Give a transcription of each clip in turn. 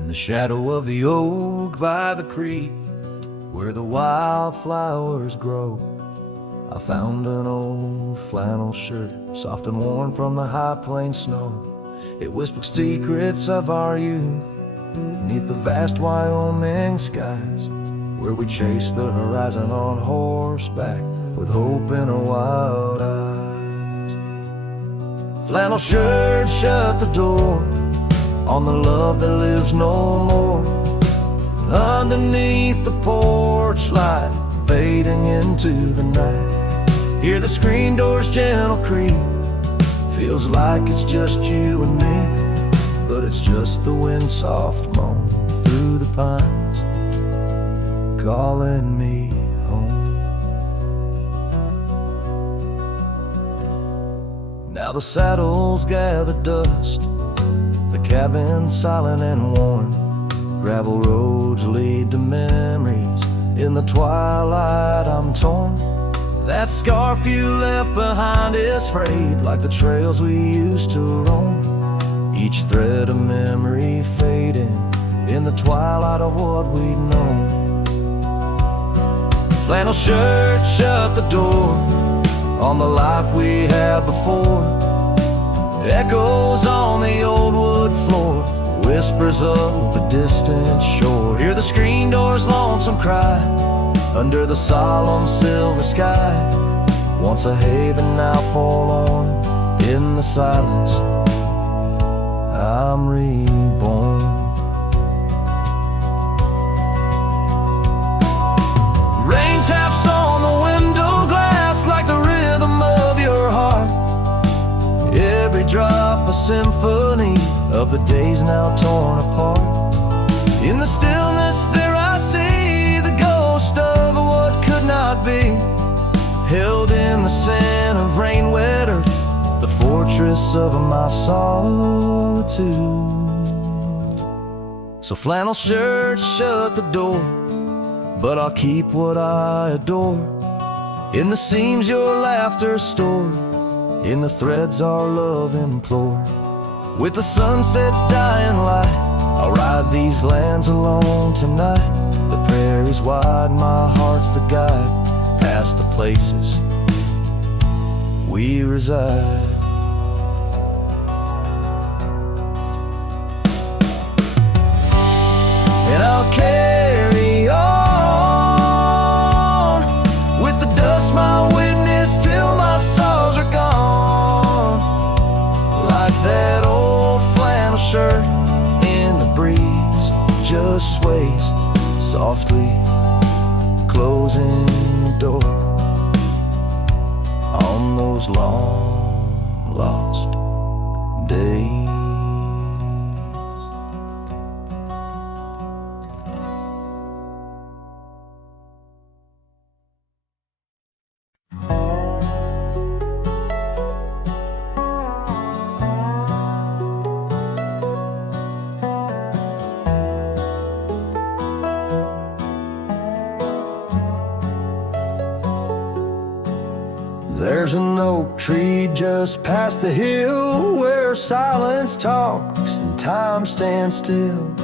In the shadow of the oak by the creek, where the wildflowers grow, I found an old flannel shirt, soft and worn from the high plain snow. It whispered secrets of our youth, beneath the vast Wyoming skies, where we chased the horizon on horseback, with hope in our wild eyes. Flannel shirt shut the door on the love that lives no more. Underneath the porch light, fading into the night, hear the screen door's gentle creak. Feels like it's just you and me, but it's just the wind soft moan through the pines, calling me home. Now the saddles gather dust, the cabin silent and warm. Gravel roads lead to memories, in the twilight I'm torn. That scarf you left behind is frayed, like the trails we used to roam. Each thread of memory fading, in the twilight of what we'd known. Flannel shirt shut the door on the life we had before. Echoes on the old wood floor, whispers of a distant shore. Hear the screen door's lonesome cry under the solemn silver sky. Once a haven, now forlorn. In the silence, I'm reborn. Rain taps on the window glass like the rhythm of your heart. Every drop a symphony of the days now torn apart. In the stillness there I see the ghost of what could not be, held in the scent of rain-wet earth, the fortress of my solitude. So flannel shirt shut the door, but I'll keep what I adore. In the seams your laughter stored, in the threads our love implored. With the sunset's dying light, I'll ride these lands alone tonight. The prairie's wide, my heart's the guide, past the places we reside. And I'll carry on with the dust my witness till my sorrows are gone. Like that old flannel shirt in the breeze, just sways softly, closing the door on those long lost days. There's an oak tree just past the hill where silence talks and time stands still.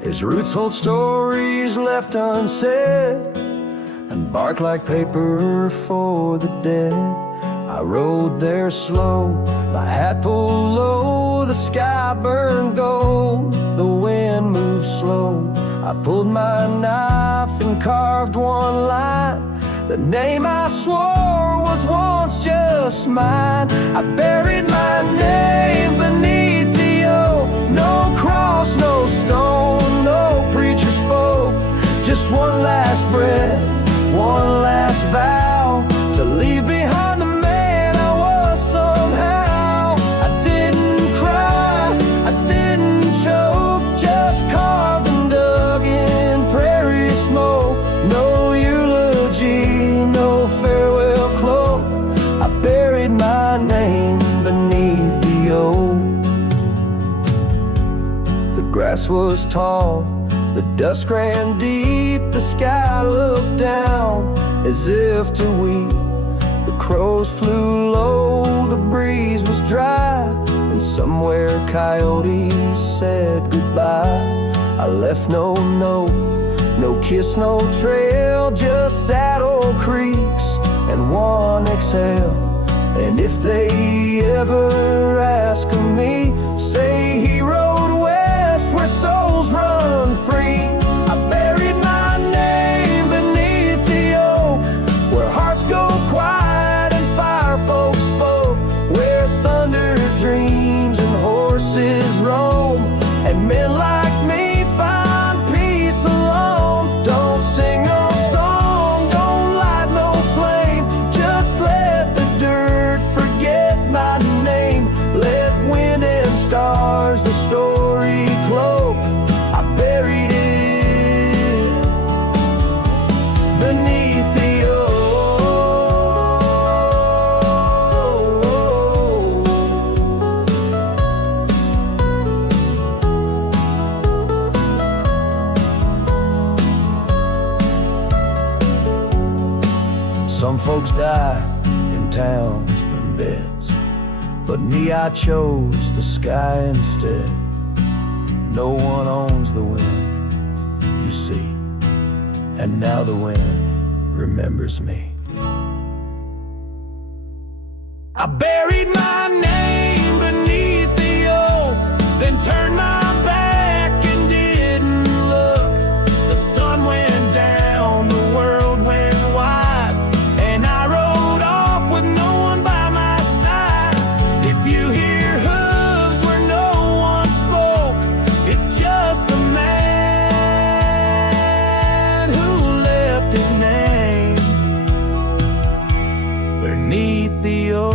His roots hold stories left unsaid and bark like paper for the dead. I rode there slow, my hat pulled low, the sky burned gold, the wind moved slow. I pulled my knife and carved one line, the name I swore was once just mine. I buried my name beneath the oak, no cross, no stone, no preacher spoke. Just one last breath, one last vow, to leave behind the man I was somehow. I didn't cry, I didn't choke, just carved and dug in prairie smoke. No eulogy, no farewell cloak, I buried my name beneath the oak. The grass was tall, the dusk ran deep, the sky looked down as if to weep. The crows flew low, the breeze was dry, and somewhere coyotes said goodbye. I left no note, no kiss, no trail, just sad old creaks and one exhale. And if they ever ask of me, say he rode west where souls run free. I buried my name beneath the oak, where hearts go quiet and fire folks spoke, where thunder dreams and horses roam, and men like me find peace alone. Don't sing no song, don't light no flame, just let the dirt forget my name. Let wind and stars the story cloak. I buried it beneath the oak. Some folks die in towns and beds, but me, I chose the sky instead. No one owns the wind, you see, and now the wind remembers me. I buried my name beneath the oak, then turned my back and didn't look. The sun went down, the world went wide, and I rode off with no one by my side. If you hear hooves where no one spoke, it's just the man who left his name beneath the oak.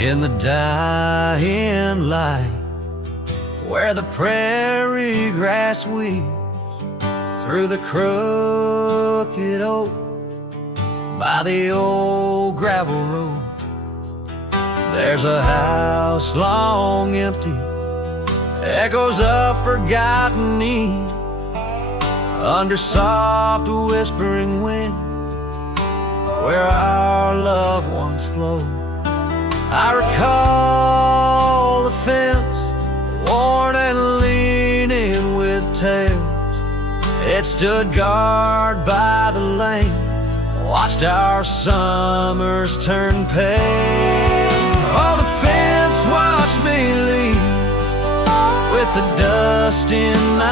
In the dying light, where the prairie grass weaves through the crooked oak by the old gravel road, there's a house long empty, echoes of forgotten eve under soft whispering wind, where our loved ones flow. I recall the fence, worn and leaning with tails. It stood guard by the lane, watched our summers turn pale. Oh, the fence watched me leave with the dust in my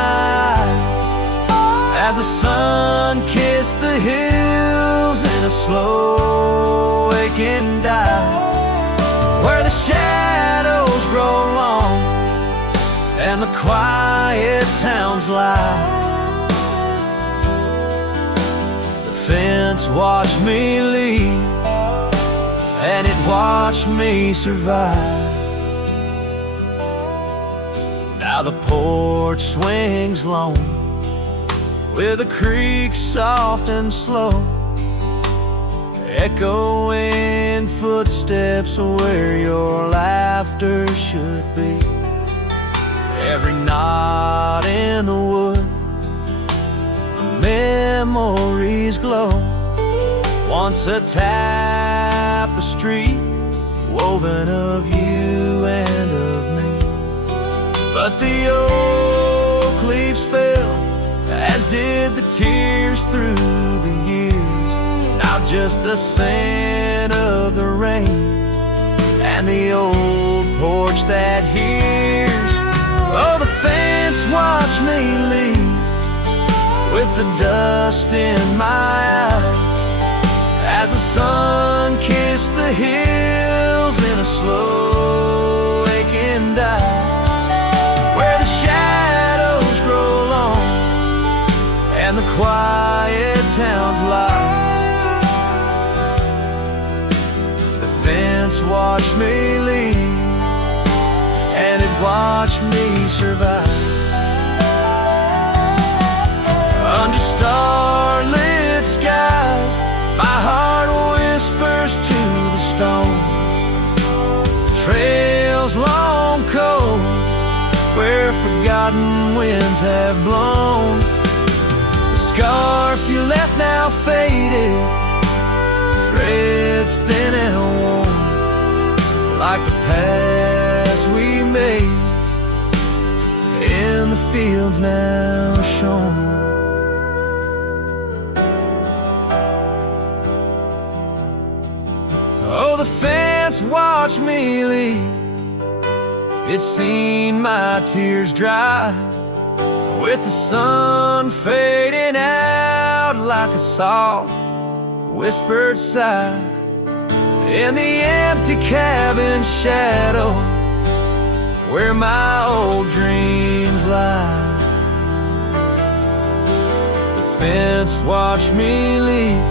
eyes, as the sun kissed the hills in a slow waking dive, where the shadows grow long and the quiet towns lie. The fence watched me leave, and it watched me survive. Now the porch swings lone, with the creek soft and slow, echoing footsteps where your laughter should be. Every knot in the wood, memories glow, once a tapestry woven of you and of me. But the oak leaves fell, as did the tears through the years. Now just the scent of the rain and the old porch that hears. Oh, the fence watched me leave with the dust in my eyes, as the sun kissed the hills in a slow waking dive, where the shadows grow long and the quiet towns lie. The fence watched me leave, and it watched me survive. forgotten winds have blown. The scarf you left now faded, threads thin and worn, like the past we made in the fields now shown. Oh, the fence watched me leave. It's seen my tears dry, with the sun fading out like a soft whispered sigh. In the empty cabin shadow where my old dreams lie, the fence watched me leave.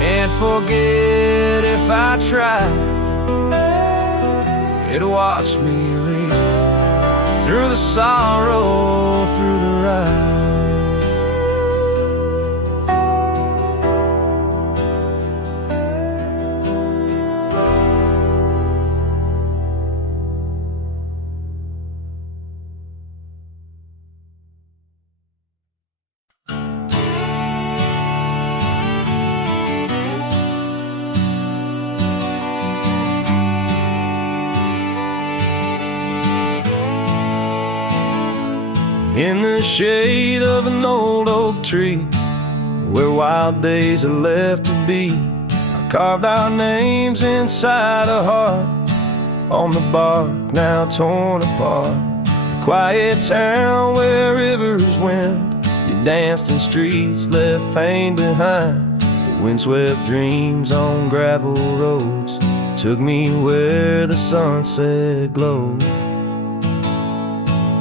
Can't forget if I try. It watched me leave through the sorrow, through the ride. In the shade of an old oak tree, where wild days are left to be, I carved our names inside a heart on the bark now torn apart. A quiet town where rivers wend, you danced in streets, left pain behind. The windswept dreams on gravel roads took me where the sunset glowed.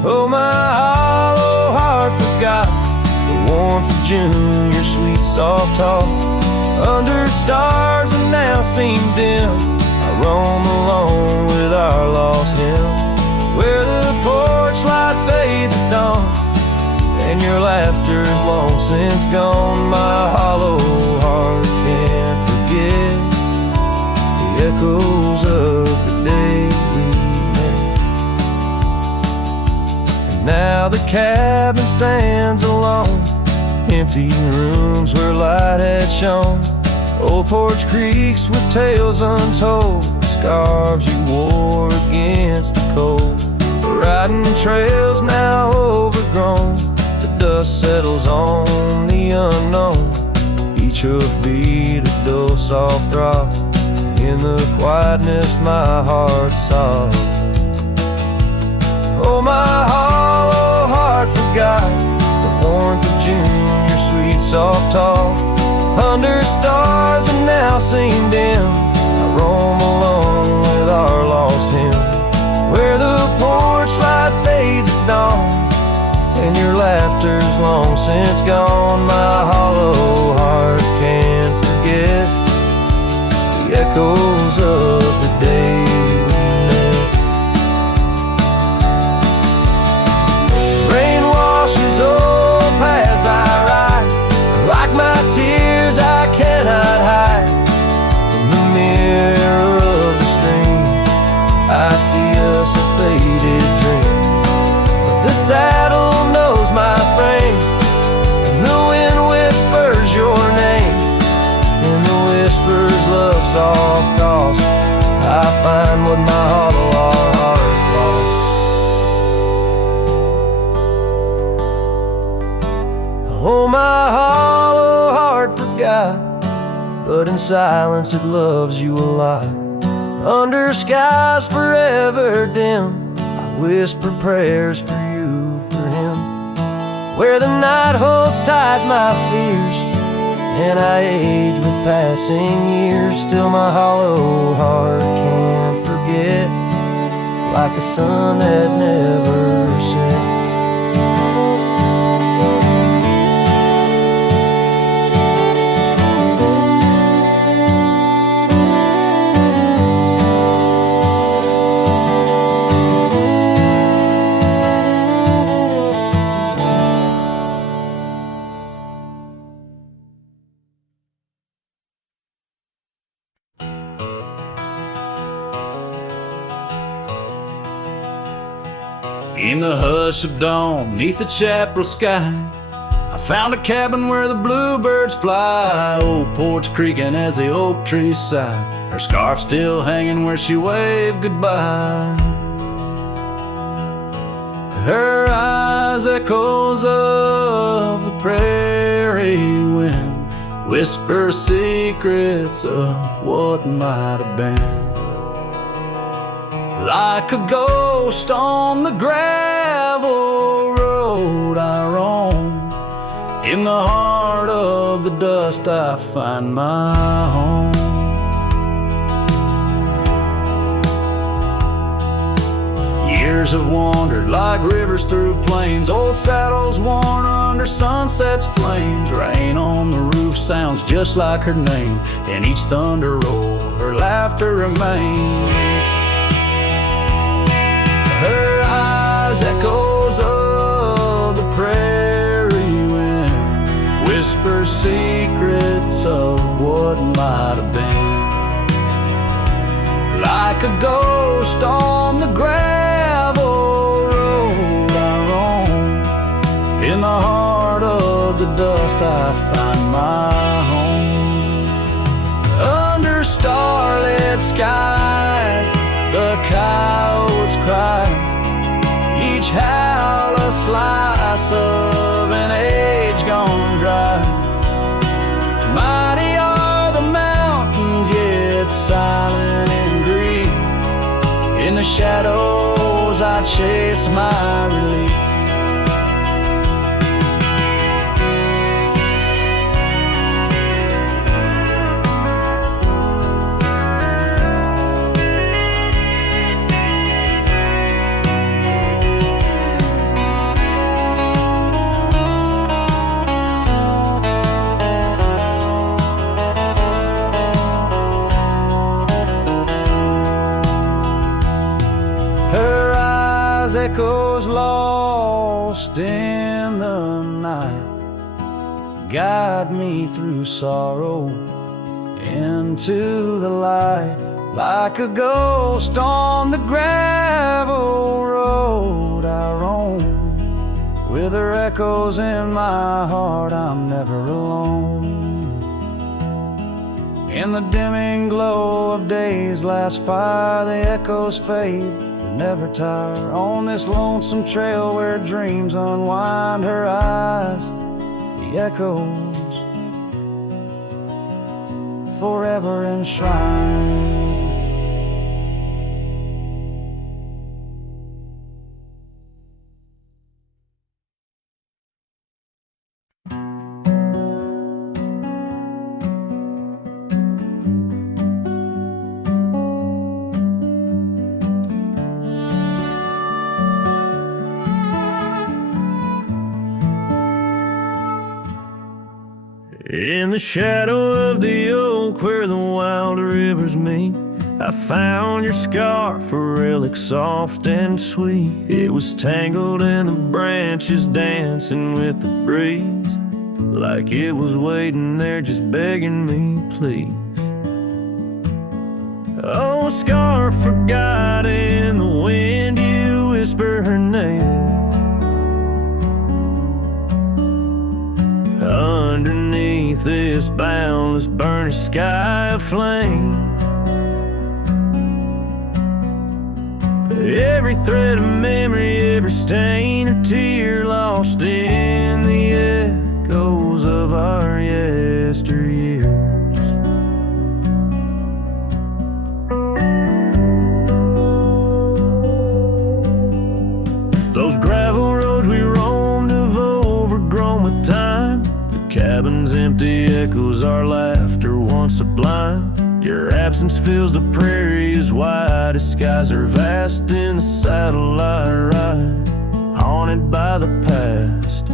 Oh, my hollow heart forgot the warmth of June, your sweet soft talk. Under stars that now seem dim, I roam alone with our lost hymn, where the porch light fades at dawn, and your laughter's long since gone. My hollow heart can't forget the echoes of the day we met. Now the cabin stands alone, empty rooms where light had shone. Old porch creaks with tales untold, scarves you wore against the cold. Riding trails now overgrown, the dust settles on the unknown. Each hoofbeat a dull soft throb, in the quietness my heart sobs. Oh, my hollow heart forgot the warmth of June, your sweet soft talk. Under stars that now seem dim, I roam alone with our lost hymn, where the porch light fades at dawn, and your laughter's long since gone. My hollow heart can't forget the echoes of the day we met. Rain washes old paths I ride, like my tears I cannot hide. In the mirror of the stream, I see us a faded dream, but the saddle knows my frame, and the wind whispers your name. In the whispers love soft calls, I find what my hollow heart lost. Oh, my hollow heart forgot, but in silence it loves you a lot. Under skies forever dim, I whisper prayers for you, for him, where the night holds tight my fears, and I age with passing years. Still my hollow heart can't forget, like a sun that never sets. In the hush of dawn, neath the chapel sky, I found a cabin where the bluebirds fly. Old porch creaking as the oak trees sigh, her scarf still hanging where she waved goodbye. Her eyes echoes of the prairie wind, whisper secrets of what might have been. Like a ghost on the gravel road I roam, in the heart of the dust I find my home. Years have wandered like rivers through plains, old saddles worn under sunset's flames. Rain on the roof sounds just like her name, in each thunder roll her laughter remains. Her eyes echoes of the prairie wind, whisper secrets of what might have been. Like a ghost on the gravel road I roam, in the heart of the dust I find my home. Under starlit skies the coyotes cry, each howl a slice of an age gone dry. Mighty are the mountains, yet silent in grief. In the shadows I chase my relief. Echoes lost in the night, guide me through sorrow into the light. Like a ghost on the gravel road I roam, with her echoes in my heart I'm never alone. In the dimming glow of day's last fire the echoes fade, never tire. On this lonesome trail where dreams unwind, her eyes, the echoes forever enshrined. In the shadow of the oak where the wild rivers meet, I found your scarf, a relic soft and sweet. It was tangled in the branches, dancing with the breeze, like it was waiting there just begging me, please. Oh, scarf forgot in the wind, you whisper her name. Underneath this boundless burnished sky of flame, every thread of memory, every stain or tear lost in the echoes of our yesteryears. Those gravel roads we roamed have overgrown with time. Cabin's empty echoes our laughter once sublime. Your absence fills the prairie as wide as skies are vast. In the saddle I ride, haunted by the past.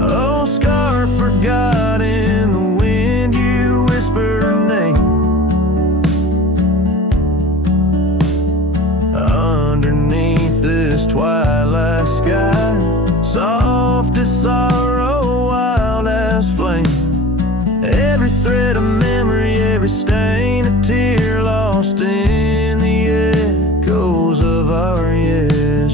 Oh, scarf forgot in the wind, you whisper her name. Underneath this twilight sky, soft as sorrow, wild as flame. Every thread of memory, every stain a tear lost in the echoes of our yesteryears.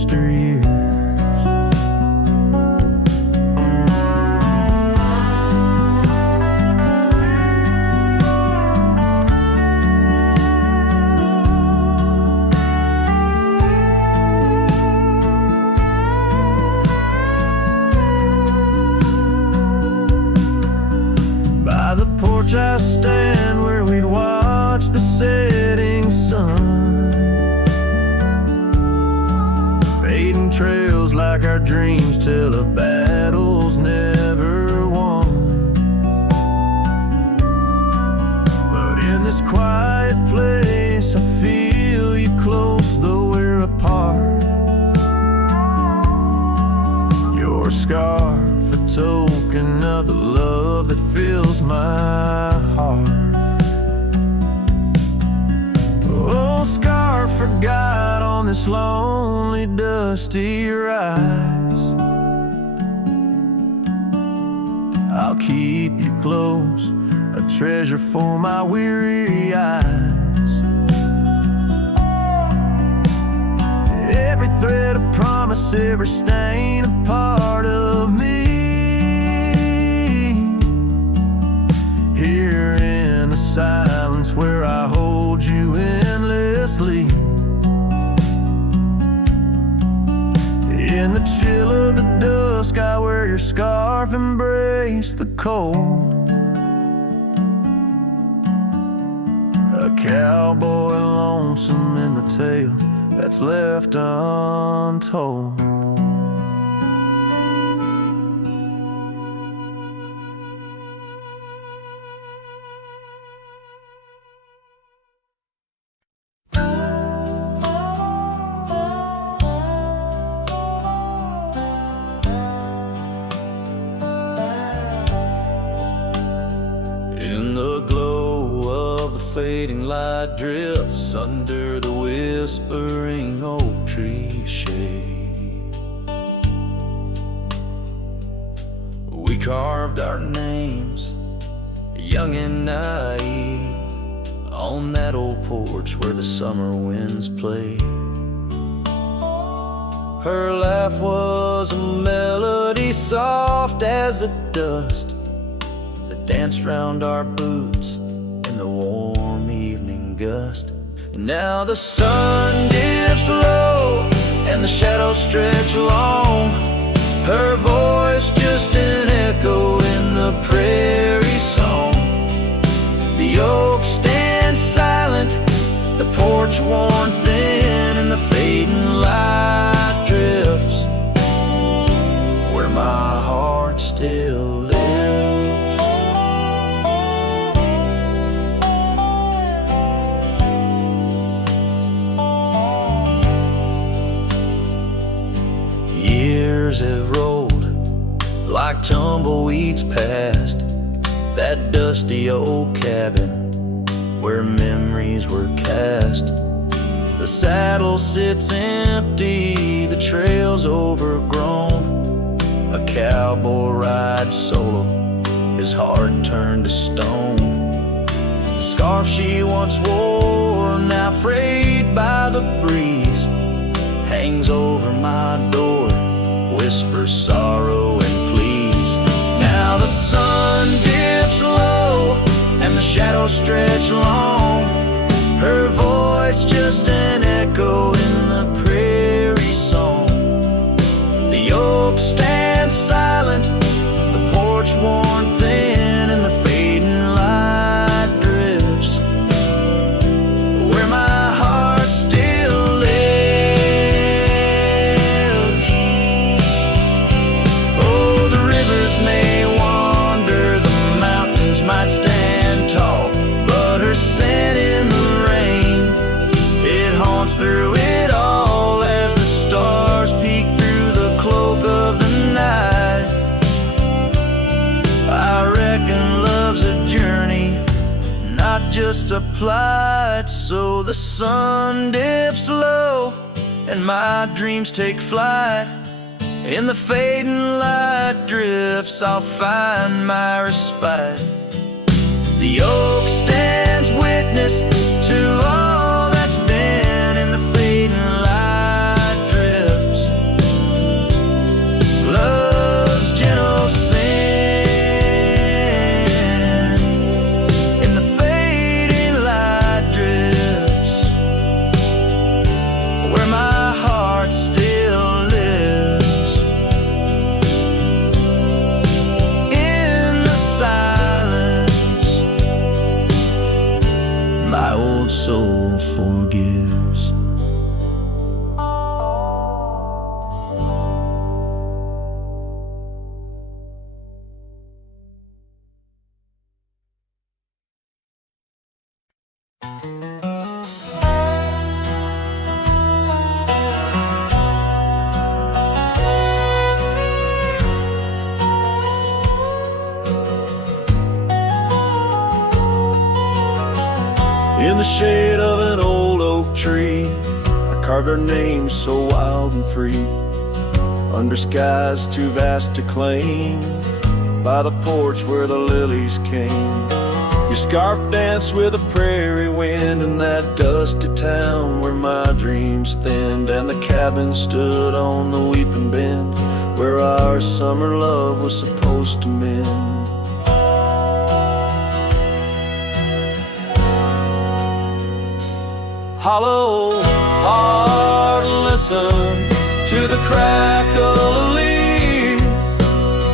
battle's never won. But in this quiet place, I feel you close, though we're apart. Your scarf, a token of the love that fills my heart. Oh, scarf forgot on this lonely, dusty rise. I'll keep you close, a treasure for my weary eyes. Every thread of promise, every stain a part of me. Here in the silence where I hold you endlessly. In the chill of the dusk, I wear your scarf, embrace the cold. A cowboy lonesome in the tale that's left untold. In the glow of the fading light drifts under the whispering oak tree shade. We carved our names, young and naive, on that old porch where the summer winds played. Her laugh was a melody soft as the dust that danced round our boots in the warm evening gust. And now the sun dips low and the shadows stretch long. Her voice just an echo in the prairie song. The oak stands silent, the porch worn thin, and the fading light drifts where my heart still lives. Years have rolled like tumbleweeds past that dusty old cabin where memories were cast. The saddle sits empty, the trail's overgrown. A cowboy rides solo, his heart turned to stone. The scarf she once wore, now frayed by the breeze, hangs over my door, whispers sorrow and pleas. Now the sun dips low and the shadows stretch long. Her voice just an echo in the prairie song. The oak stands silent, the porch worn thin, and the fading light drifts where my heart still lives. Oh, the rivers may wander, the mountains might stand tall, but her scent in the rain, it haunts through it all as the stars peek through the cloak of the night. I reckon love's a journey, not just a plight. So the sun dips low and my dreams take flight. In the fading light drifts, I'll find my respite. The oak stands witness to all that's been. In the fading light drifts, love's gentle sin. In the fading light drifts where my heart still lives. In the silence, my In the shade of an old oak tree, I carved our names so wild and free, under skies too vast to claim, by the porch where the lilies came. Your scarf danced with a prairie wind in that dusty town where my dreams thinned, and the cabin stood on the weeping bend where our summer love was supposed to mend. Hollow heart, listen to the crackle of leaves,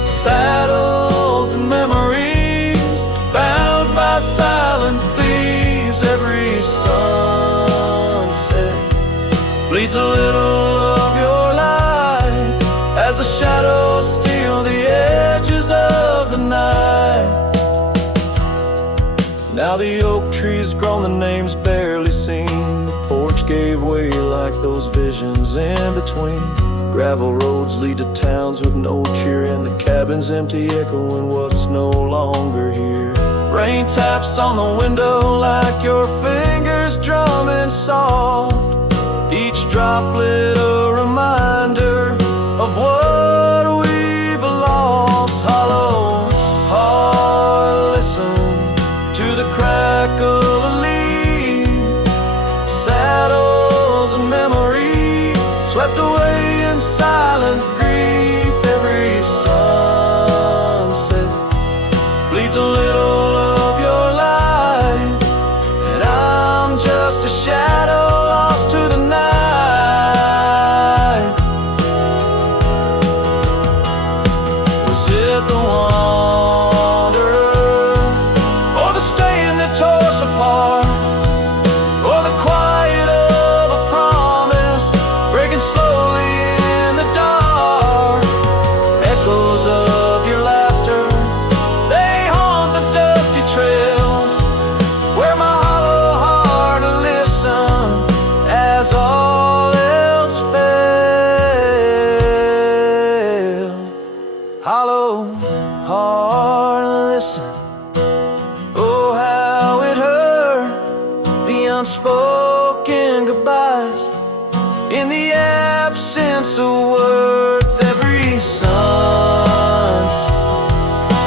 saddles and memories bound by silent thieves. Every sunset bleeds a little of your life as the shadows steal the edges of the night. Now the oak tree's grown, the name's barely seen. The porch gave way like those visions in between. Gravel roads lead to towns with no cheer, and the cabin's empty, echoing what's no longer here. Rain taps on the window like your fingers drumming soft, each droplet a reminder of what we've lost. Hollow heart, listen to the crackle of leaves, saddles and memories swept away in silent grief. Every sunset bleeds a little of your life, and I'm just a shadow lost to the night. Was it the wanderer, or the stain that tore us apart, or the quiet of a promise breaking slowly in the dark? Echoes of your laughter, they haunt the dusty trails where my hollow heart listened as all else failed. Hollow heart, listen. Oh, how it hurt, the unspoken goodbyes in the absence of words. Every sunset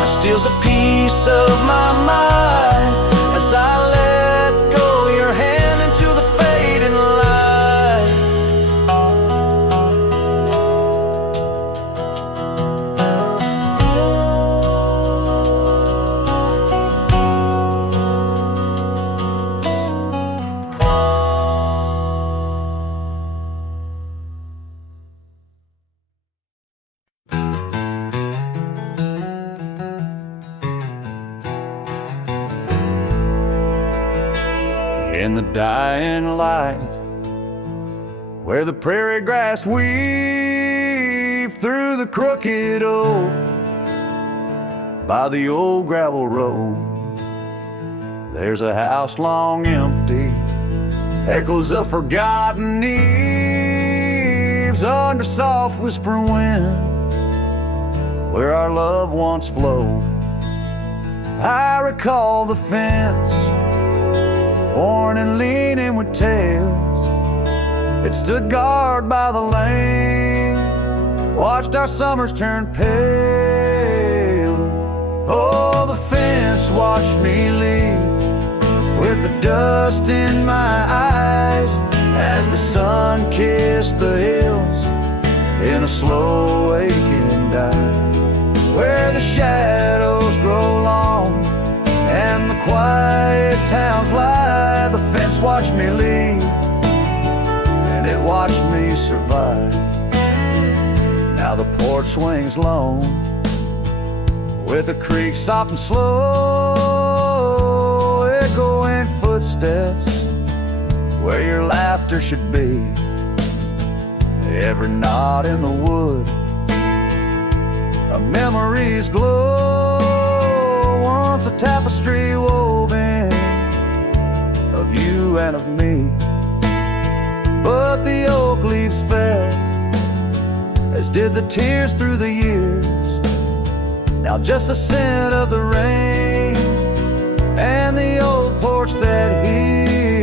steals a piece of my mind as I let go your hand into the fading light. In the dying light, where the prairie grass weaved through the crooked oak, by the old gravel road, there's a house long empty, echoes of forgotten eves under soft whispering wind, where our love once flowed. I recall the fence, worn and leaning with tails. It stood guard by the lane, watched our summers turn pale. Oh, the fence watched me leave with the dust in my eyes as the sun kissed the hills in a slow waking dive, where the shadows grow long and the quiet towns lie. The fence watched me leave, and it watched me survive. Now the porch swings lone, with the creek soft and slow, echoing footsteps where your laughter should be. Every knot in the wood, a memory's glow, once a tapestry woven of you and of me. But the oak leaves fell, as did the tears through the years. Now just the scent of the rain and the old porch that heals.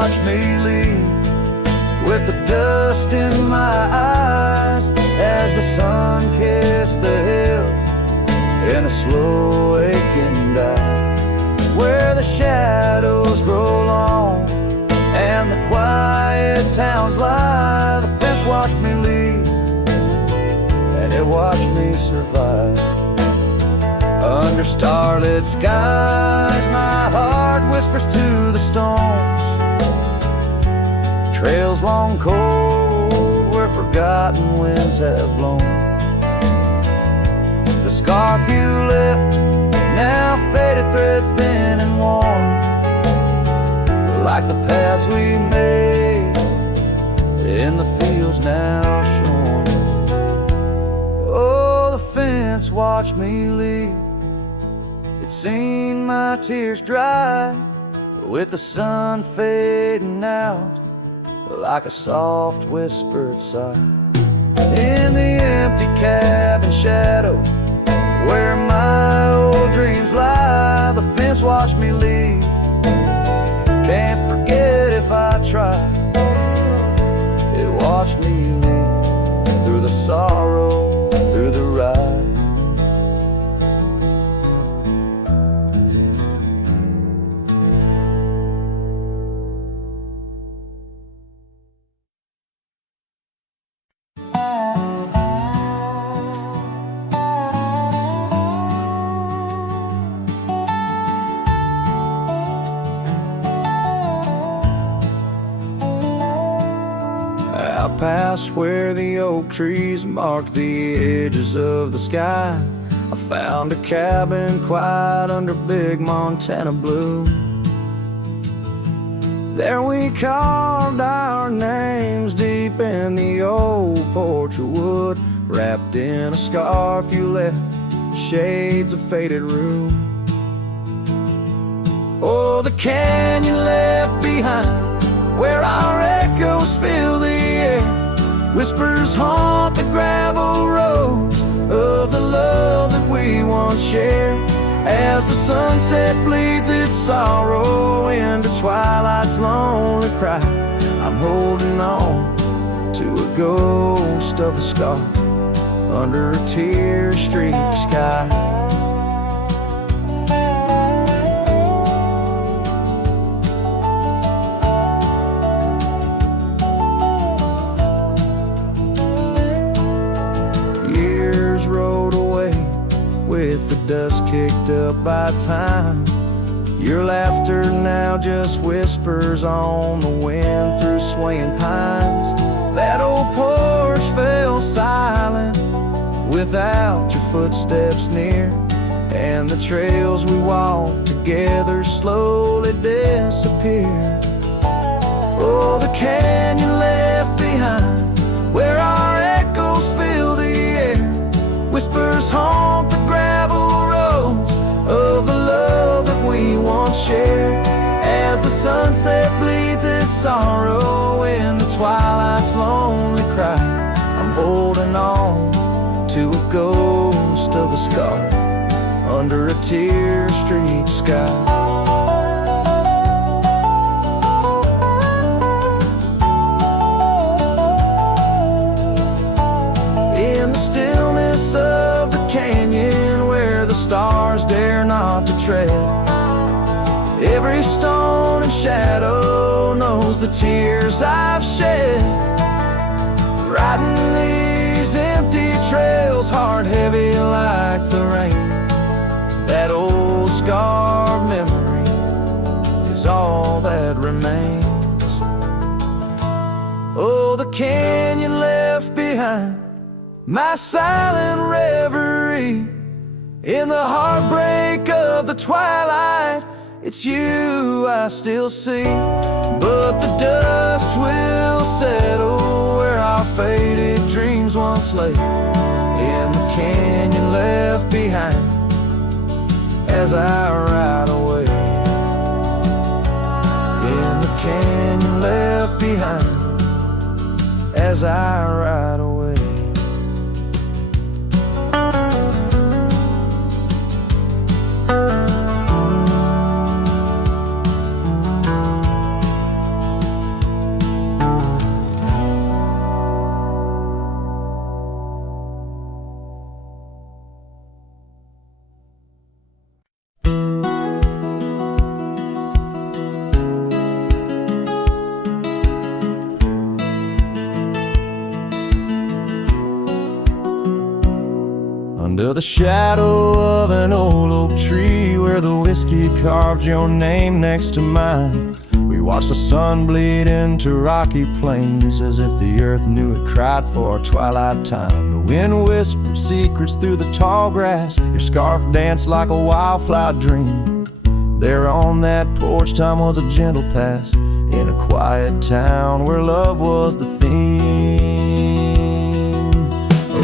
watch me leave with the dust in my eyes as the sun kissed the hills in a slow aching dive, where the shadows grow long and the quiet towns lie. The fence watched me leave and it watched me survive. Under starlit skies, my heart whispers to the stones. Trails long cold where forgotten winds have blown. The scarf you left, now faded threads thin and worn, like the paths we made in the fields now shorn. Oh, the fence watched me leave. It's seen my tears dry, with the sun fading out like a soft whispered sigh. In the empty cabin shadow where my old dreams lie, the fence watched me leave. Can't forget if I try. It watched me leave through the sorrow, through the ride. Out past where the oak trees mark the edges of the sky, I found a cabin quiet under big Montana blue. There we carved our names deep in the old porch of wood, wrapped in a scarf you left, shades of faded rue. Oh, the canyon left behind, where our echoes fill the air, whispers haunt the gravel roads of the love that we once shared. As the sunset bleeds its sorrow into twilight's lonely cry, I'm holding on to a ghost of a scarf under a tear-streaked sky. With the dust kicked up by time, your laughter now just whispers on the wind through swaying pines. That old porch fell silent without your footsteps near, and the trails we walked together slowly disappeared. Oh, the canyon left behind, where our echoes fill the air, whispers haunt the gravel roads of the love that we once shared. As the sunset bleeds its sorrow into twilight's lonely cry, I'm holding on to a ghost of a scarf under a tear-streaked sky. Of the canyon where the stars dare not to tread, every stone and shadow knows the tears I've shed. Riding these empty trails, heart heavy like the rain, that old scarred memory is all that remains. Oh, the canyon left behind, my silent reverie in the heartbreak of the twilight. It's you I still see, but the dust will settle where our faded dreams once lay, in the canyon left behind as I ride away. In the canyon left behind as I ride away. Under the shadow of an old oak tree where the whiskey carved your name next to mine, we watched the sun bleed into rocky plains as if the earth knew it cried for our twilight time. The wind whispered secrets through the tall grass. Your scarf danced like a wildflower dream. There on that porch, time was a gentle past in a quiet town where love was the theme.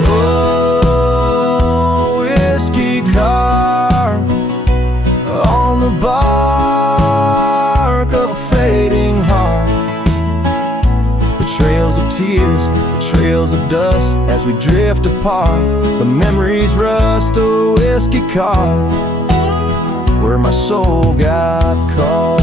Oh, whiskey carved on the bark of a fading heart. The trails of tears, the trails of dust as we drift apart. The memories rust, a whiskey carved where my soul got caught.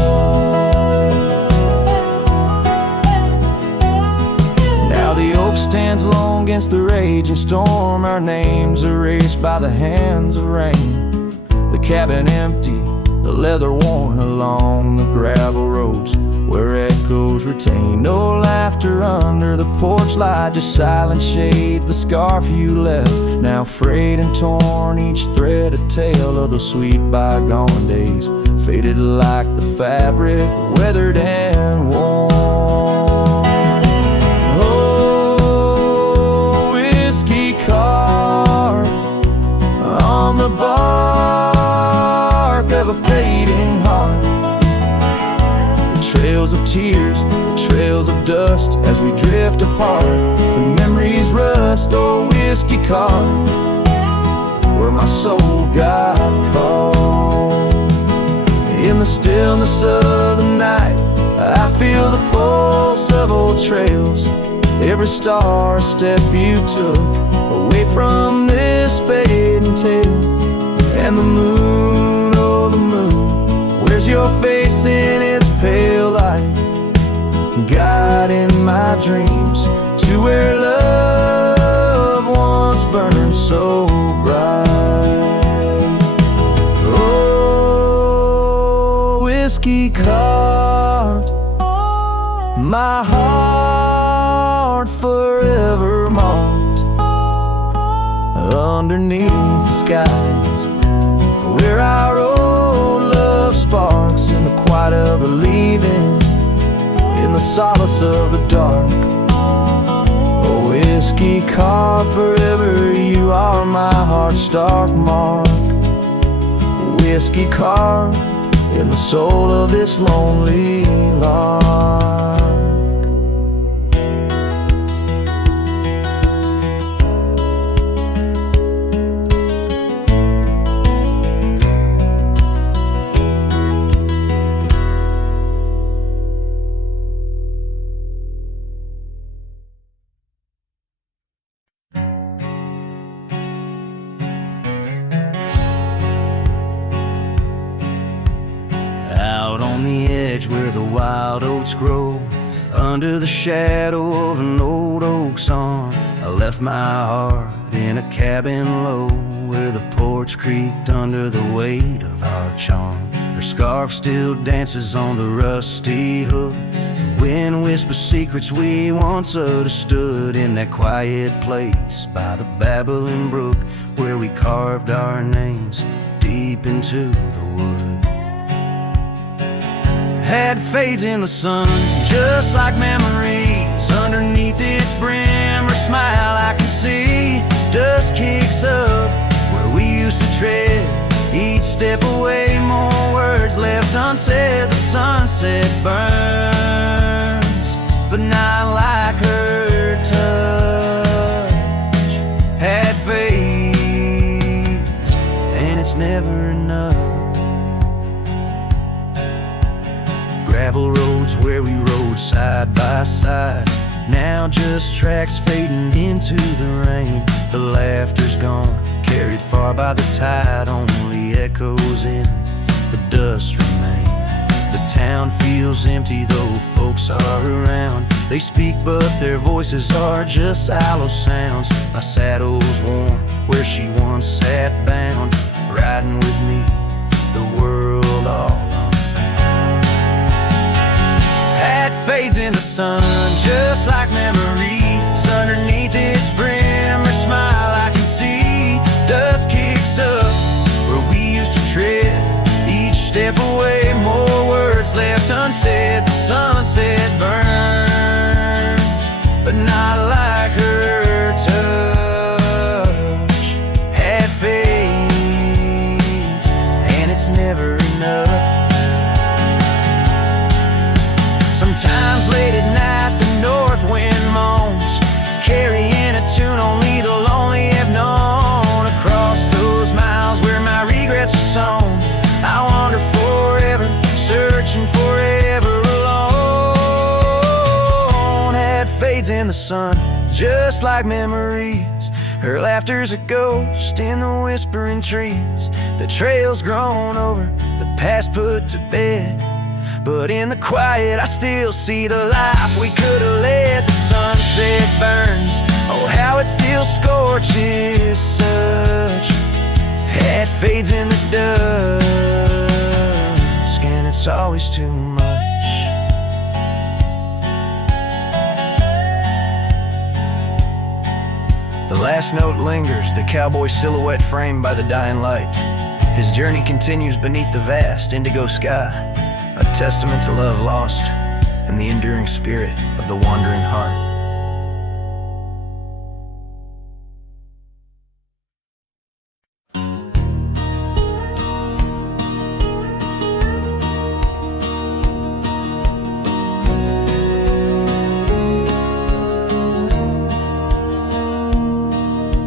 Now the oak stands alone against the raging storm, our names erased by the hands of rain. The cabin empty, the leather worn along the gravel roads where echoes retain. No laughter under the porch light, just silent shades, the scarf you left, now frayed and torn, each thread a tale of the sweet bygone days, faded like the fabric, weathered and worn. Oh, whiskey carved on the bark of a fading heart. Trails of tears, trails of dust as we drift apart. The memories rust, oh, whiskey carved where my soul got caught. In the stillness of the night, I feel the pulse of old trails. Every star, a step you took away from this fading tale. And the moon, oh the moon, where's your face in its pale light, guiding my dreams to where love once burned so bright. Oh, whiskey carved my heart forever marked underneath the skies where our old love sparks in the quiet of the leaving, in the solace of the dark. Oh, whiskey carved forever, you are my heart's stark mark. Whiskey carved in the soul of this lonely lark. Where the wild oats grow, under the shadow of an old oak's arm, I left my heart in a cabin low, where the porch creaked under the weight of our charm. Her scarf still dances on the rusty hook. The wind whispers secrets we once understood in that quiet place by the babbling brook, where we carved our names deep into the wood. Had fades in the sun, just like memories. Underneath its brim, her smile I can see. Dust kicks up where we used to tread. Each step away, more words left unsaid. The sunset burns, but not like her touch. Had fades, and it's never enough. Gravel roads where we rode side by side, now just tracks fading into the rain. The laughter's gone, carried far by the tide, only echoes in the dust remain. The town feels empty though folks are around. They speak but their voices are just hollow sounds. My saddle's warm where she once sat bound, riding with me the world all fades in the sun, just like memories. Underneath its brim, her smile I can see. Dust Sometimes late at night the north wind moans, carrying a tune only the lonely have known. Across those miles where my regrets are sown, I wander forever, searching forever alone. Had fades in the sun, just like memories. Her laughter's a ghost in the whispering trees. The trail's grown over, the past put to bed. But in the quiet I still see the life we could have led. The sunset burns, oh how it still scorches such. It fades in the dusk, and it's always too much. The last note lingers, the cowboy silhouette framed by the dying light. His journey continues beneath the vast indigo sky, a testament to love lost and the enduring spirit of the wandering heart.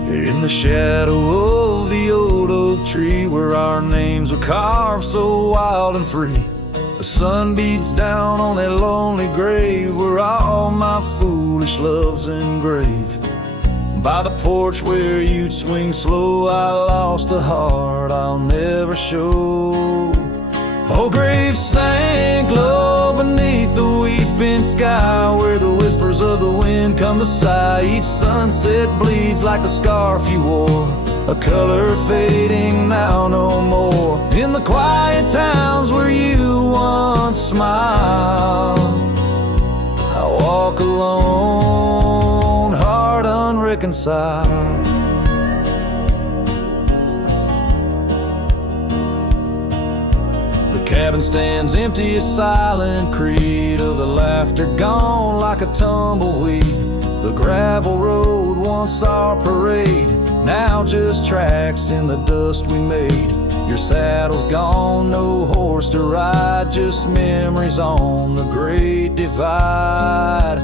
In the shadow of the old oak tree, where our names were carved so wild and free, the sun beats down on that lonely grave where all my foolish love's engraved. By the porch where you'd swing slow, I lost the heart I'll never show. Oh, grave sank low beneath the weeping sky, where the whispers of the wind come to sigh. Each sunset bleeds like the scarf you wore, a color fading now no more. In the quiet towns where you once smiled, I walk alone, heart unreconciled. The cabin stands empty, a silent creed of the laughter gone like a tumbleweed. The gravel road, once our parade, now just tracks in the dust we made. Your saddle's gone, no horse to ride, just memories on the great divide.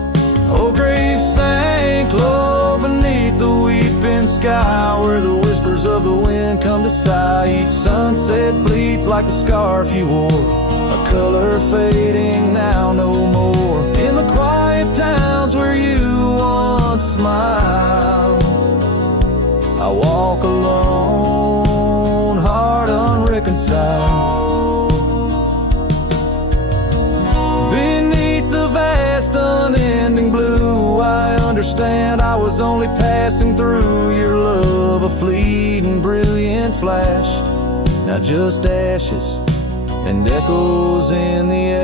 Oh, grave sank low beneath the weeping sky, where the whispers of the wind come to sigh. Each sunset bleeds like the scarf you wore, a color fading now no more. In the quiet towns where you once smiled, I walk alone, heart unreconciled. Beneath the vast unending blue, I understand I was only passing through. Your love a fleeting brilliant flash, now just ashes and echoes in the ash.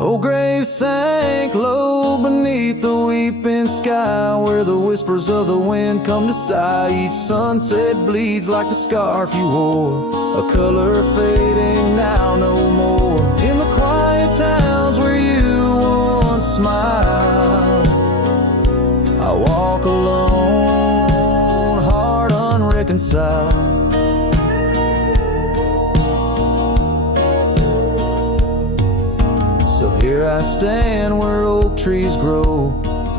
Oh, grave sank low beneath the weeping sky, where the whispers of the wind come to sigh. Each sunset bleeds like the scarf you wore, a color fading now no more. In the quiet towns where you once smiled, I walk alone, heart unreconciled. So here I stand where oak trees grow,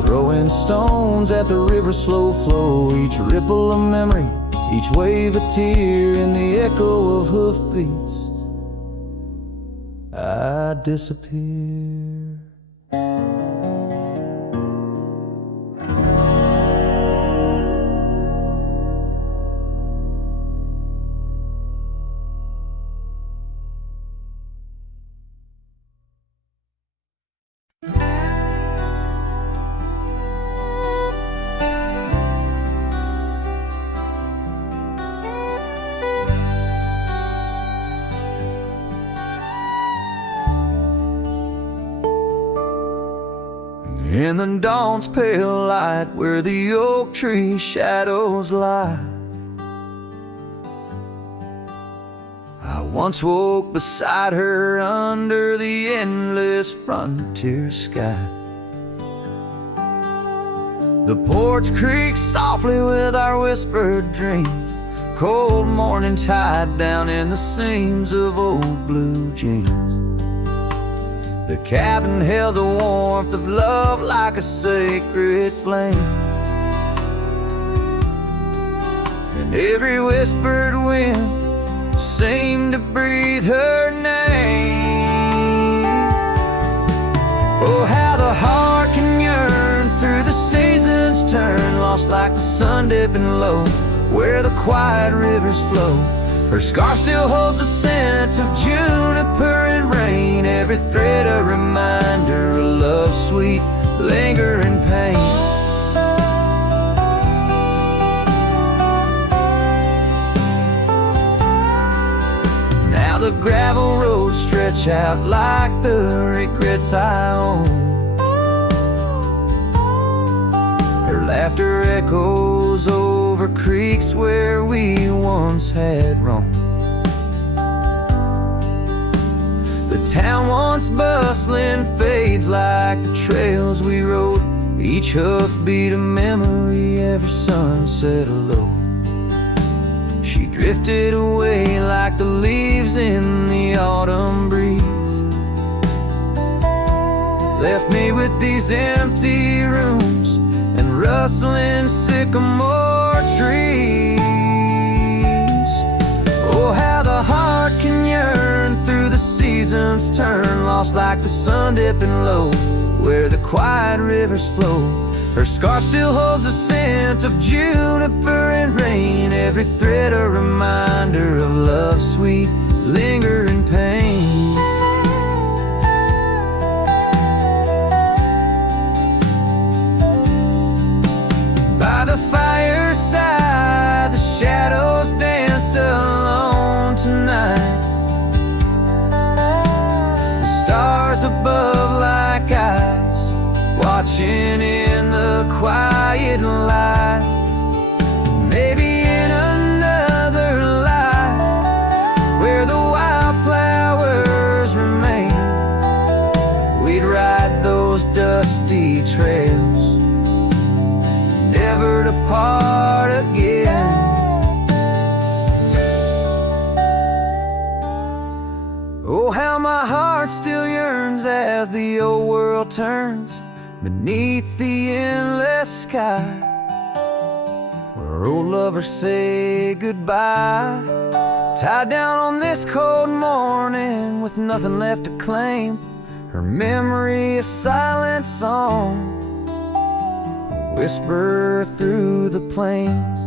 throwing stones at the river's slow flow. Each ripple a memory, each wave a tear, in the echo of hoofbeats I disappear. In the dawn's pale light, where the oak tree shadows lie, I once woke beside her under the endless frontier sky. The porch creaks softly with our whispered dreams, cold morning tide down in the seams of old blue jeans. The cabin held the warmth of love like a sacred flame, and every whispered wind seemed to breathe her name. Oh, how the heart can yearn through the seasons turn, lost like the sun dipping low where the quiet rivers flow. Her scarf still holds the scent of juniper and rain, every thread a reminder of love's sweet lingering pain. Now the gravel roads stretch out like the regrets I own. Her laughter echoes over creeks where we once had roamed. The town once bustling fades like the trails we rode, each hoofbeat a memory every sunset low. She drifted away like the leaves in the autumn breeze, left me with these empty rooms and rustling sycamore trees. Oh, how the heart can yearn through the seasons turn, lost like the sun dipping low where the quiet rivers flow. Her scarf still holds the scent of juniper and rain, every thread a reminder of love's sweet lingering pain. By the fireside, the shadows dance alone tonight. The stars above like eyes, watching in the quiet light. Maybe in another life, where the wildflowers remain, we'd ride those dusty trails, never to part again. Oh, how my heart still yearns as the old world turns beneath the endless sky, where old lovers say goodbye, tied down on this cold morning with nothing left to claim. Her memory a silent song, whisper through the plains.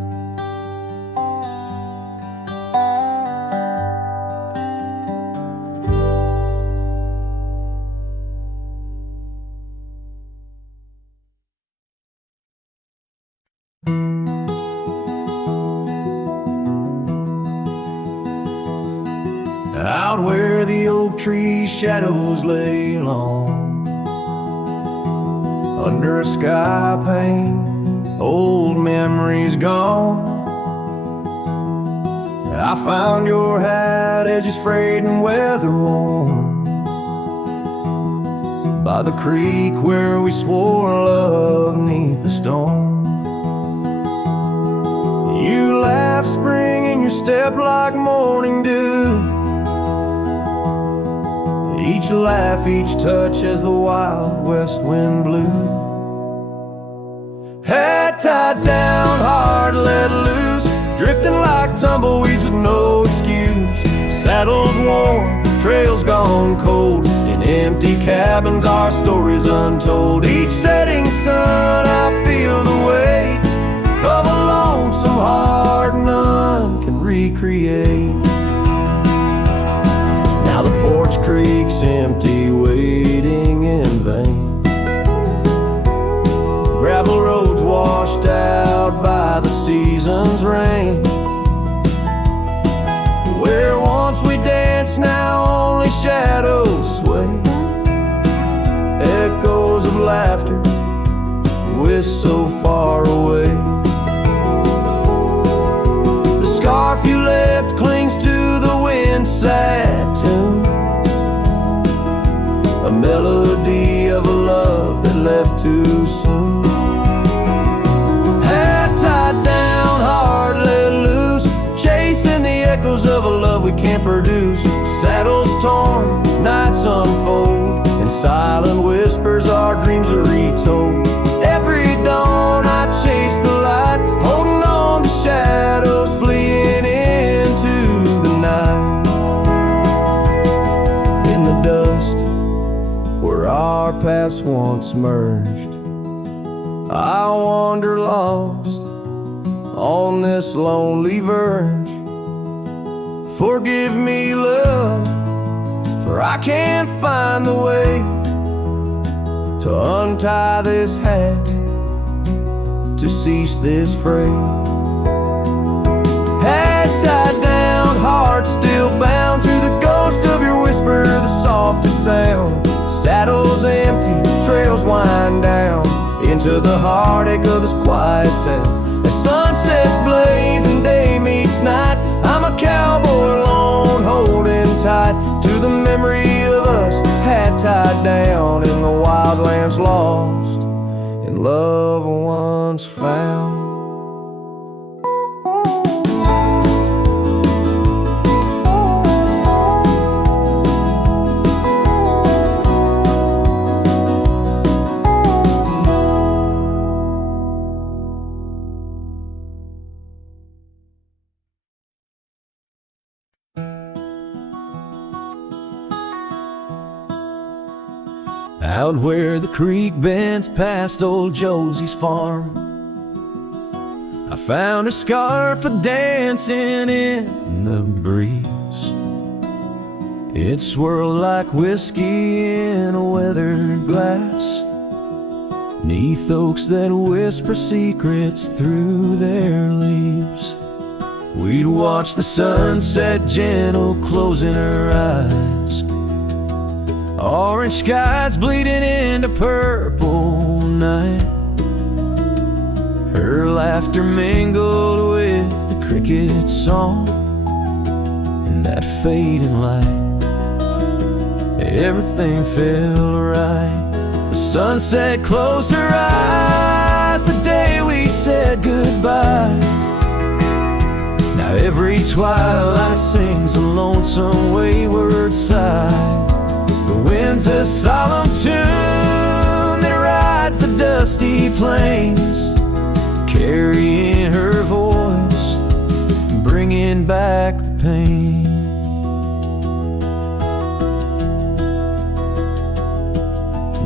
Out where the oak tree shadows lay long, under a sky pane, old memories gone. I found your hat, edges frayed and weather worn, by the creek where we swore love neath the storm. You laughed spring in your step like morning dew, each laugh, each touch as the wild west wind blew. Head tied down, heart let loose, drifting like tumbleweeds with no excuse. Saddles worn, trails gone cold, in empty cabins our stories untold. Each setting sun I feel the weight of a lonesome heart none can recreate. Now the porch creak's empty, waiting in vain. Gravel roads washed out by the season's rain. Where once we danced, now only shadows sway. Echoes of laughter whisk so far away. The scarf you left clings to the wind, sad tune, a melody of a love that left too soon. Head tied down, heart let loose, chasing the echoes of a love we can't produce. Saddles torn, nights unfold, and our paths once merged. I wander lost on this lonely verge. Forgive me, love, for I can't find the way to untie this hat, to cease this fray. Hat tied down, heart still bound to the ghost of your whisper, the softest sound. Saddles empty, trails wind down into the heartache of this quiet town. As sunsets blaze and day meets night, I'm a cowboy alone, holding tight to the memory of us, hat tied down in the wildlands, lost in love once found. Out where the creek bends past old Josie's farm, I found her scarf a-dancing in the breeze. It swirled like whiskey in a weathered glass, 'neath oaks that whisper secrets through their leaves. We'd watch the sunset gentle closing her eyes, orange skies bleeding into purple night. Her laughter mingled with the cricket song and that fading light. Everything felt right. The sunset closed her eyes the day we said goodbye. Now every twilight sings a lonesome wayward sigh. The wind's a solemn tune that rides the dusty plains, carrying her voice, bringing back the pain.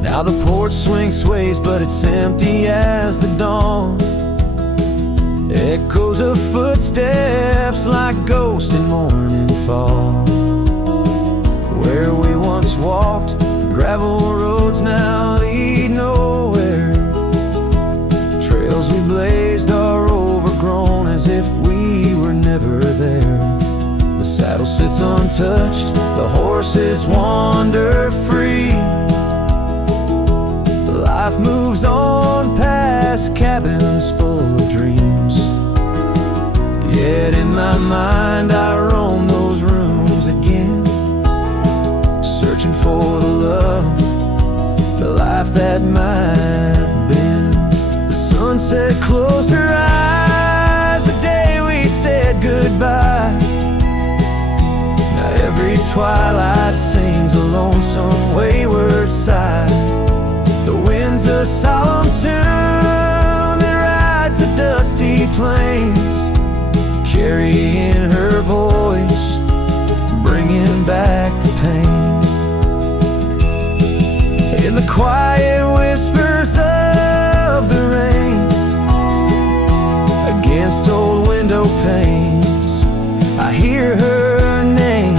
Now the porch swing sways, but it's empty as the dawn. Echoes of footsteps like ghosts in morning fall. Where we once walked, gravel roads now lead nowhere. Trails we blazed are overgrown as if we were never there. The saddle sits untouched, the horses wander free. Life moves on past cabins full of dreams. Yet in my mind I roam those rooms again, searching for the love, the life that might have been. The sunset closed her eyes the day we said goodbye. Now every twilight sings a lonesome wayward sigh. The wind's a solemn tune that rides the dusty plains, carrying her voice, bringing back the pain. In the quiet whispers of the rain, against old window panes, I hear her name.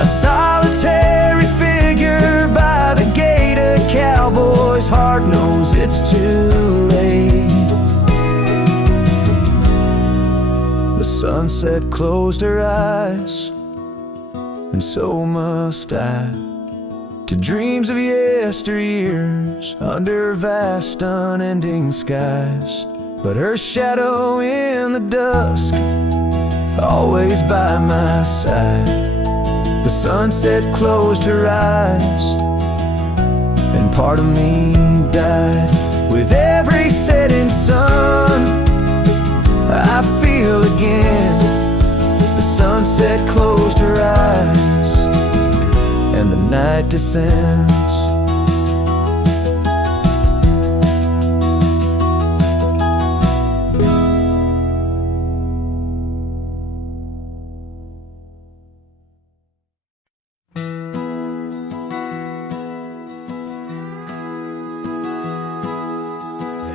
A solitary figure by the gate, a cowboy's heart knows it's too late. The sunset closed her eyes, and so must I, to dreams of yesteryears under vast unending skies. But her shadow in the dusk, always by my side. The sunset closed her eyes, and part of me died. With every setting sun, I feel again. The sunset closed her eyes, and the night descends.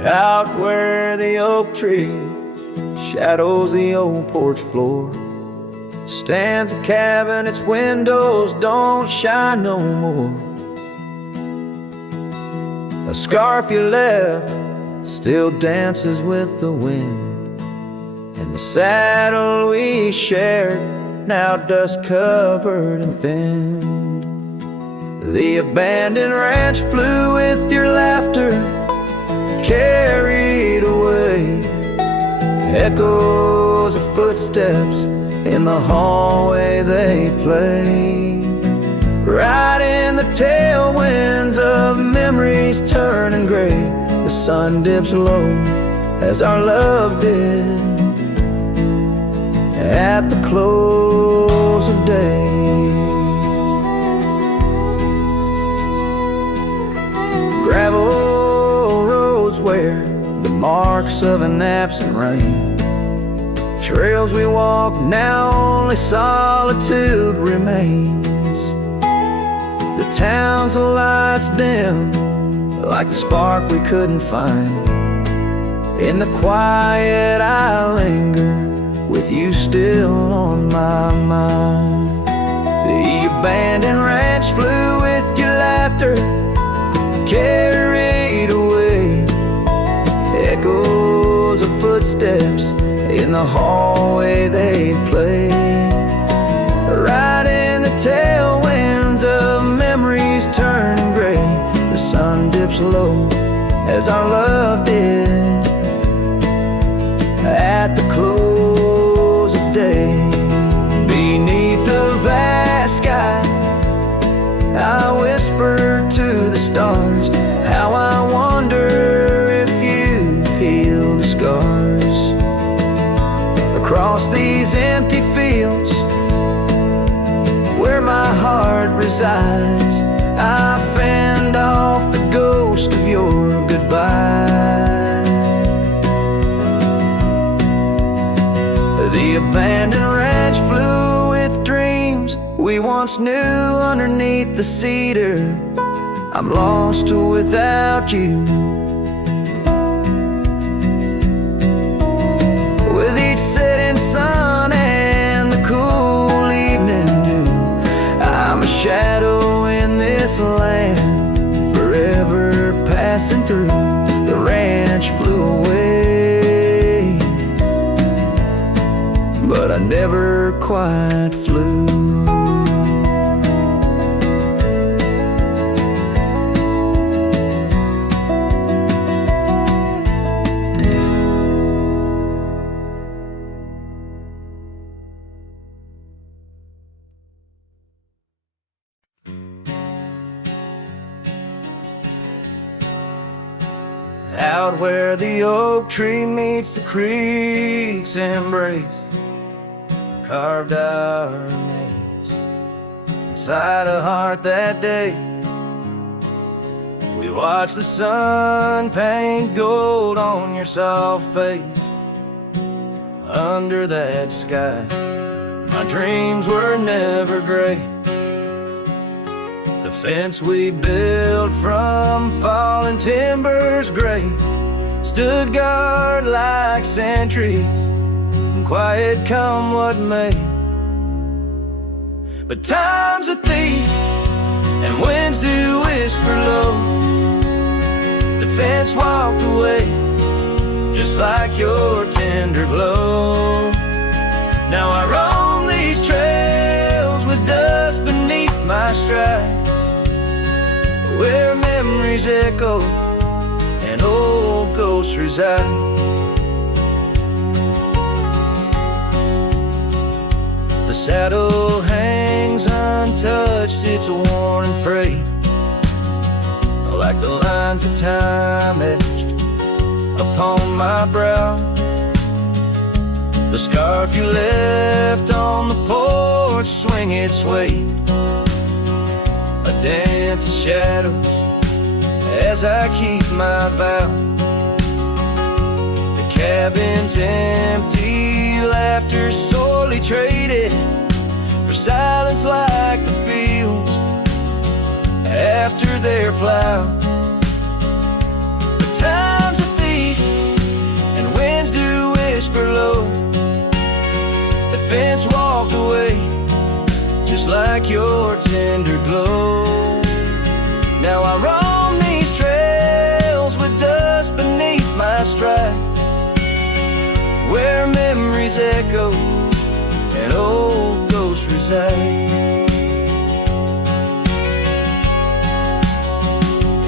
Out where the oak tree shadows the old porch floor stands a cabin, its windows don't shine no more. A scarf you left still dances with the wind, and the saddle we shared now dust covered and thinned. The abandoned ranch flew with your laughter, carried away echoes of footsteps in the hallway they play. Right in the tailwinds of memories turning gray, the sun dips low as our love did at the close of day. Gravel roads where the marks of an absent rain, trails we walk now only solitude remains. The town's lights dim like the spark we couldn't find. In the quiet I linger with you still on my mind. The abandoned ranch flew with your laughter, carried away echoes of footsteps in the hallway they play. Right in the tailwinds of memories turning gray, the sun dips low as our love did at the close of day. Beneath the vast sky I whisper to the stars how I wonder if you've healed the scars. Across these empty fields where my heart resides, I fend off the ghost of your goodbye. The abandoned ranch flew with dreams we once knew underneath the cedar. I'm lost without you. With each setting sun and the cool evening dew, I'm a shadow in this land, forever passing through. The ranch flew away, but I never quite flew. Out where the oak tree meets the creek's embrace, carved our names inside a heart that day. We watched the sun paint gold on your soft face. Under that sky, my dreams were never gray. The fence we built from fallen timbers gray stood guard like sentries, quiet come what may. But time's a thief and winds do whisper low. The fence walked away just like your tender glow. Now I roam these trails with dust beneath my stride, where memories echo and old ghosts reside. The saddle hangs untouched, it's worn and frayed, like the lines of time etched upon my brow. The scarf you left on the porch swing its weight, a dance of shadows as I keep my vow. The cabin's empty, laughter sorely traded for silence like the fields after their plow. But time's a thief like your tender glow. Now I roam these trails with dust beneath my stride, where memories echo and old ghosts reside.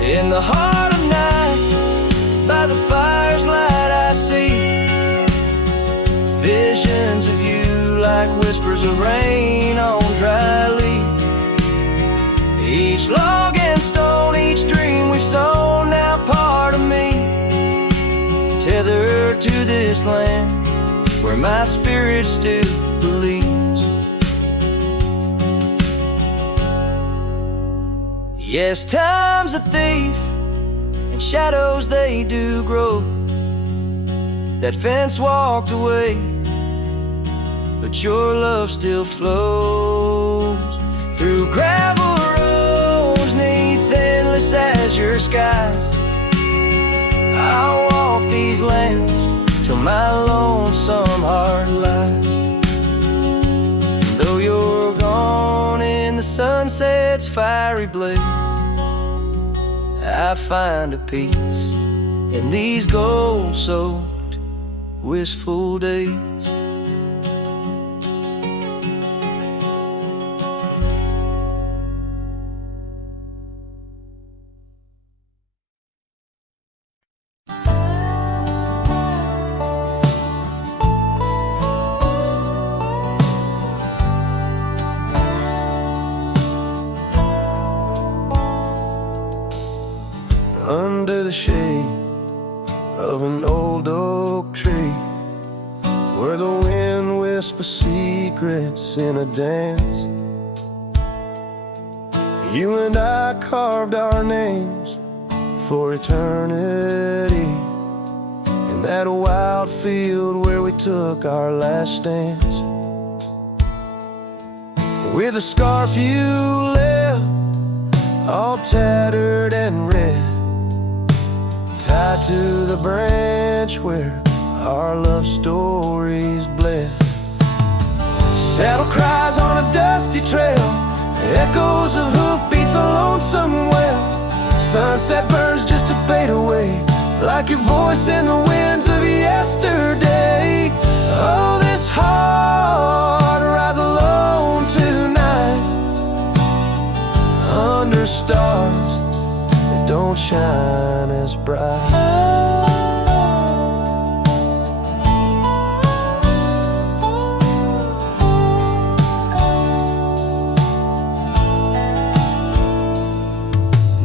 In the heart of night, by the fire's light, I see visions of you like whispers of rain on dry leaves. Each log and stone, each dream we've sown, now part of me, tethered to this land where my spirit still believes. Yes, time's a thief, and shadows they do grow. That fence walked away, but your love still flows through gravel roads, neath endless azure skies. I'll walk these lands till my lonesome heart lies. And though you're gone in the sunset's fiery blaze, I find a peace in these gold-soaked, wistful days. Under the shade of an old oak tree, where the wind whispers secrets in a dance, you and I carved our names for eternity, in that wild field where we took our last stance. With a scarf you left, all tattered and red, tied to the branch where our love stories bled. Saddle cries on a dusty trail, echoes of hoofbeats a lonesome wail. Sunset burns just to fade away, like your voice in the winds of yesterday. Oh, this heart rides alone tonight, under stars that don't shine as bright.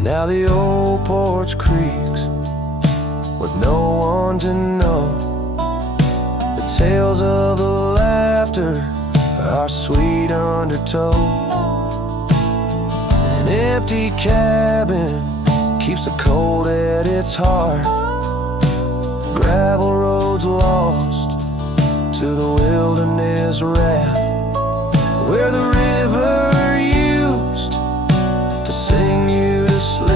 Now the old porch creaks with no one to know. The tales of the laughter are sweet undertow. An empty cabin keeps the cold at its heart. Gravel roads lost to the wilderness wrath, where the river used to sing you to sleep.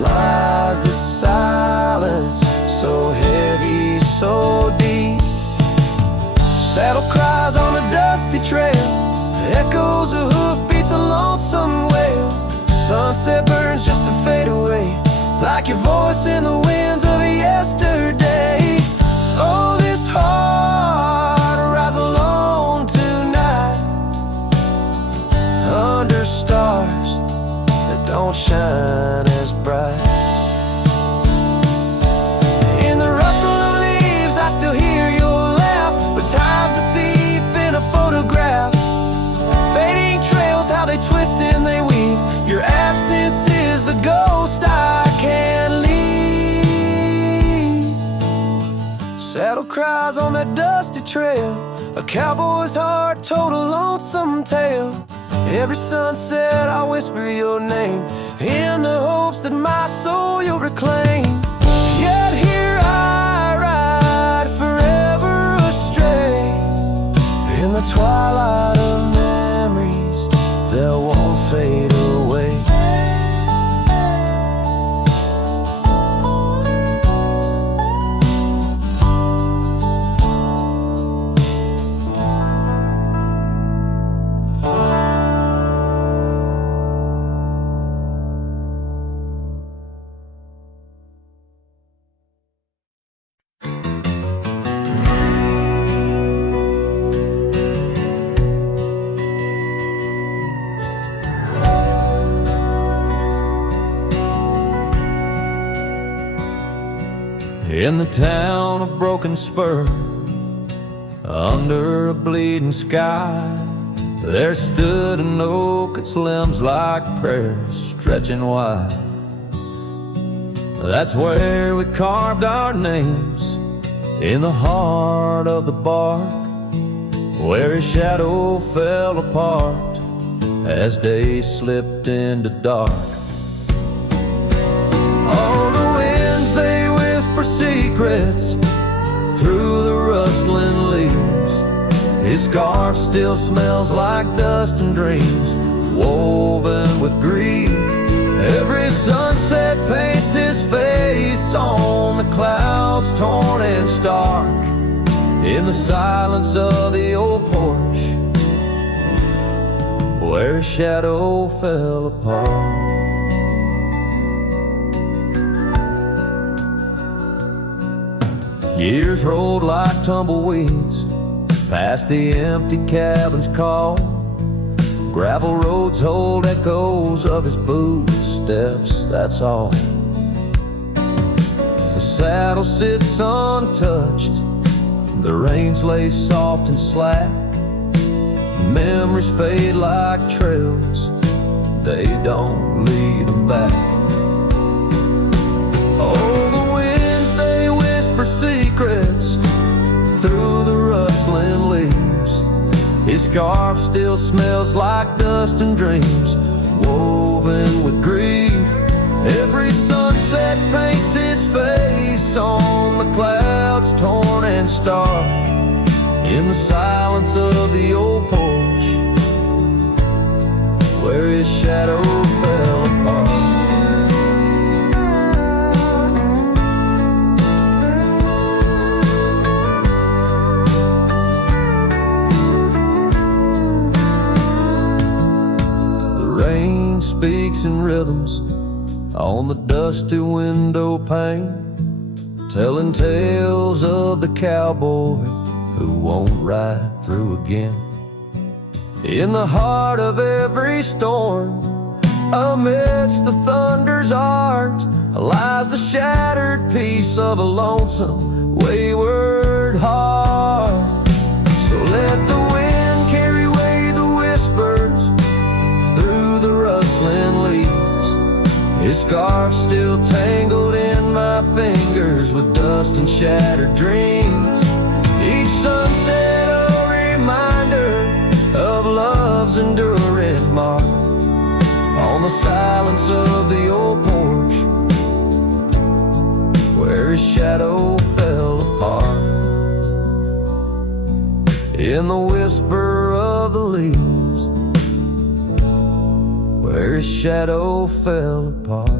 Lies the silence, so heavy, so deep. Saddle cries on a dusty trail, echoes of hoofbeats a lonesome wail. Sunset burns just to fade away, like your voice in the winds of yesterday. Oh, this heart rides alone tonight, under stars that don't shine as bright. In the rustle of leaves I still hear your laugh, but time's a thief in a photograph. Fading trails, how they twist and they weave. Your absence is the ghost I can't leave. Saddle cries on that dusty trail, a cowboy's heart told a lonesome tale. Every sunset I whisper your name, in the hopes that my soul you'll reclaim. Yet here I ride forever astray, in the twilight of memories that won't fade away. In the town of Broken Spur, under a bleeding sky, there stood an oak, its limbs like prayers stretching wide. That's where we carved our names, in the heart of the bark, where his shadow fell apart as day slipped into dark. Oh, the winds, they whisper secrets through the rustling leaves. His scarf still smells like dust and dreams, woven with grief. Every sunset paints his face on the clouds, torn and stark. In the silence of the old porch, where his shadow fell apart. Years rolled like tumbleweeds past the empty cabin's call. Gravel roads hold echoes of his footsteps, that's all. The saddle sits untouched, the reins lay soft and slack. Memories fade like trails, they don't lead them back. Oh, the winds, they whisper secrets through the rustling leaves. His scarf still smells like dust and dreams, woven with grief. Every sunset paints his face on the clouds, torn and stark. In the silence of the old porch, where his shadow fell apart. Speaks in rhythms on the dusty window pane, telling tales of the cowboy who won't ride through again. In the heart of every storm, amidst the thunder's arch, lies the shattered piece of a lonesome, wayward heart. So let the wind carry away the whispers through the rustling leaves. His scarf still tangled in my fingers with dust and shattered dreams. Each sunset a reminder of love's enduring mark on the silence of the old porch, where his shadow fell apart. In the whisper of the leaves, where his shadow fell apart.